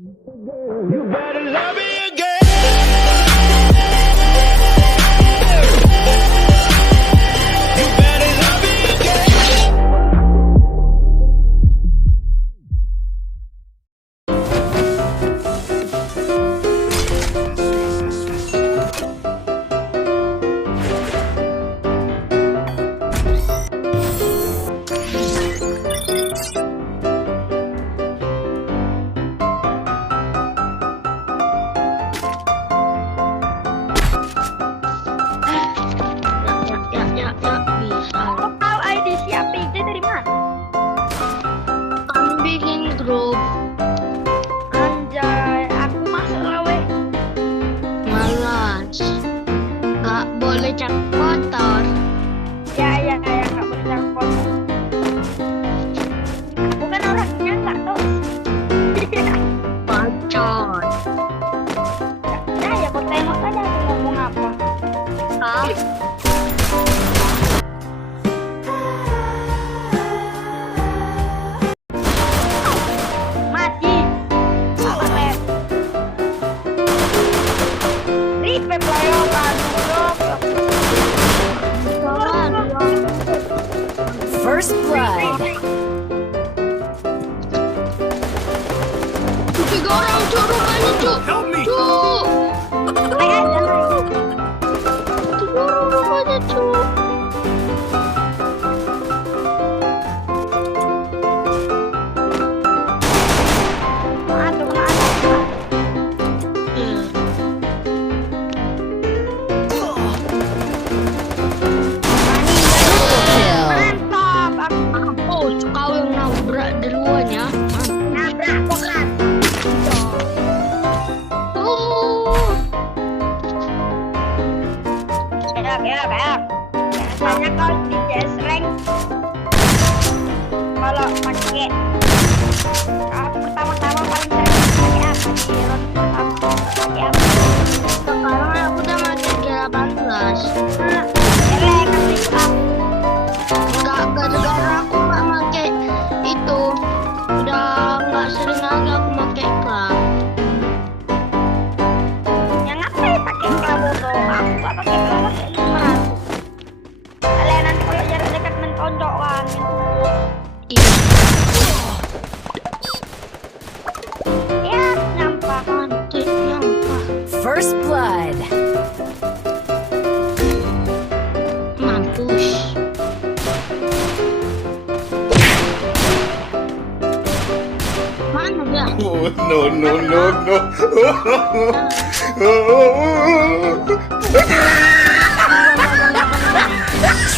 You better love me again. You better love me again. Bisa. Aku tahu ID siapa itu dari mana? Kami bikin grup. Anjay, aku masuk lah weh. Malas. Gak boleh cek kotor. Ya, nggak boleh telepon. Aku kan orangnya nggak tahu. Bacot. Ya, aku tengok aja aku ngomong apa. Hah? Mati. Oleh. Ripe pelayokan. First blood. Tiga orang cuk rumahnya cuk. Help me. Cuk. Naik aja. Tiga orang rumahnya cuk. Ya. Mantap. Aku Oh, kau yang nabrak duluan ya. nabrak kokrat. Oh. Gelap. Biasanya kalau di CS rank kalau pakai pertama-tama paling sering pakai apa di round pertama pakai apa? Sekarang aku udah pakai G18. Jelek kasih aku. Enggak, gara-gara aku nggak pakai itu. Udah nggak sering lagi aku pakai club. Yang ngapain pakai kelabu tuh? Aku nggak pakai kelabu kayak gimana? Kalian nanti kalau jarak dekat mentonjok kan itu. Iya. Ya nyampah. Nanti nyampah. First blood. Mampus. Mana dia? Oh, no.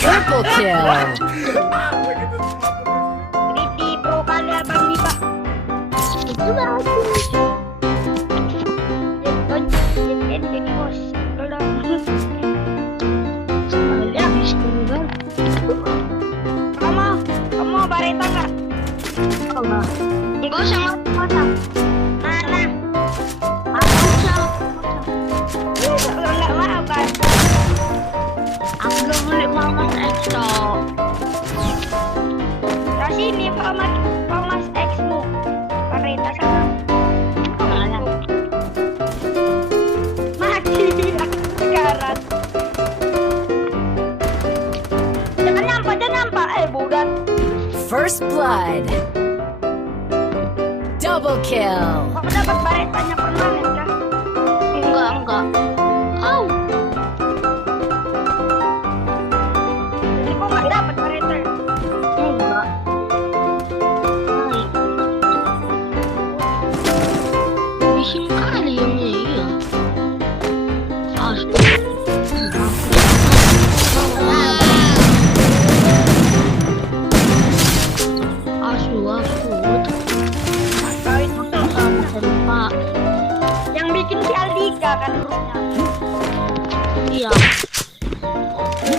Triple kill. Riti pro kali abang Dipa. Itu bagus. Jadi bos. Belum. Ya, bismillah. Kamu bareta nggak? Allah. Enggak usah masak. Mana? Aku usah. Nggak mau kan? Aku belum beli Mamas Extra. Terus ini Mas X-mu. Bareta sana. Mana? Mati sekarang. Jangan nyampak. Budan. First blood. Double kill. Kamu dapat baretanya permanen kah? Enggak. Au. Jadi kok nggak dapat bareta? Enggak. Hai. Bising kali yang iya. Asli. Asu. Kau itu Sama Pak. yang bikin si Aldika kan grupnya. Iya.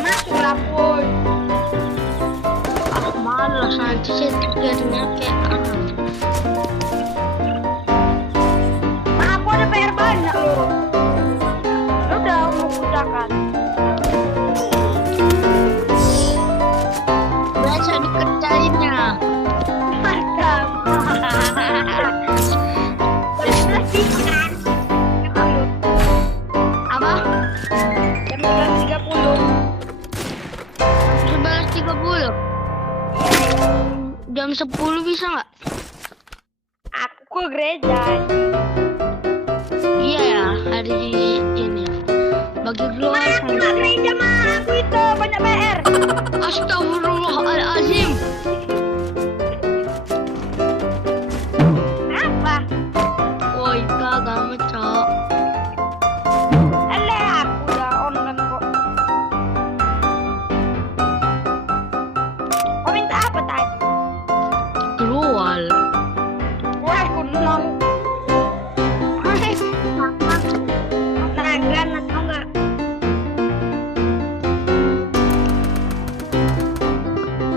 Masuklah boy. Malas nanti saya tiketnya kayak Aku ada PR banyak loh. Udah mau udakan. biasa dikerjainnya. Mantap. 10 bisa nggak? Aku ke gereja. Iya ya, hari ini. Bagi keluar. Aku nggak gereja mah. Aku itu banyak PR. Astagfirullahaladzim. Apa? Woi, kagak ngecok. Ele aku udah online kok. Kau minta apa tadi? Keluar. Wah, aku nol. Nah, granat tau nggak?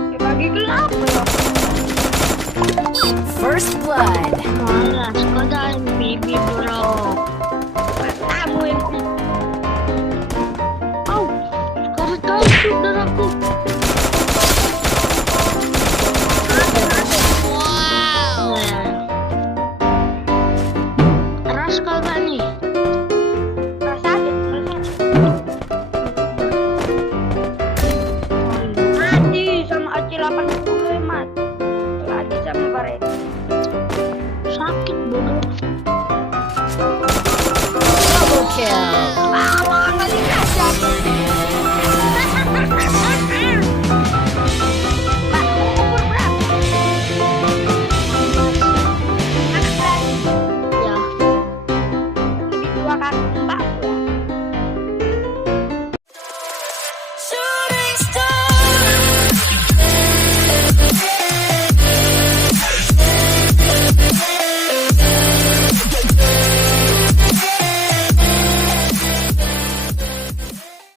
Ya, bagi gelap ya. First blood.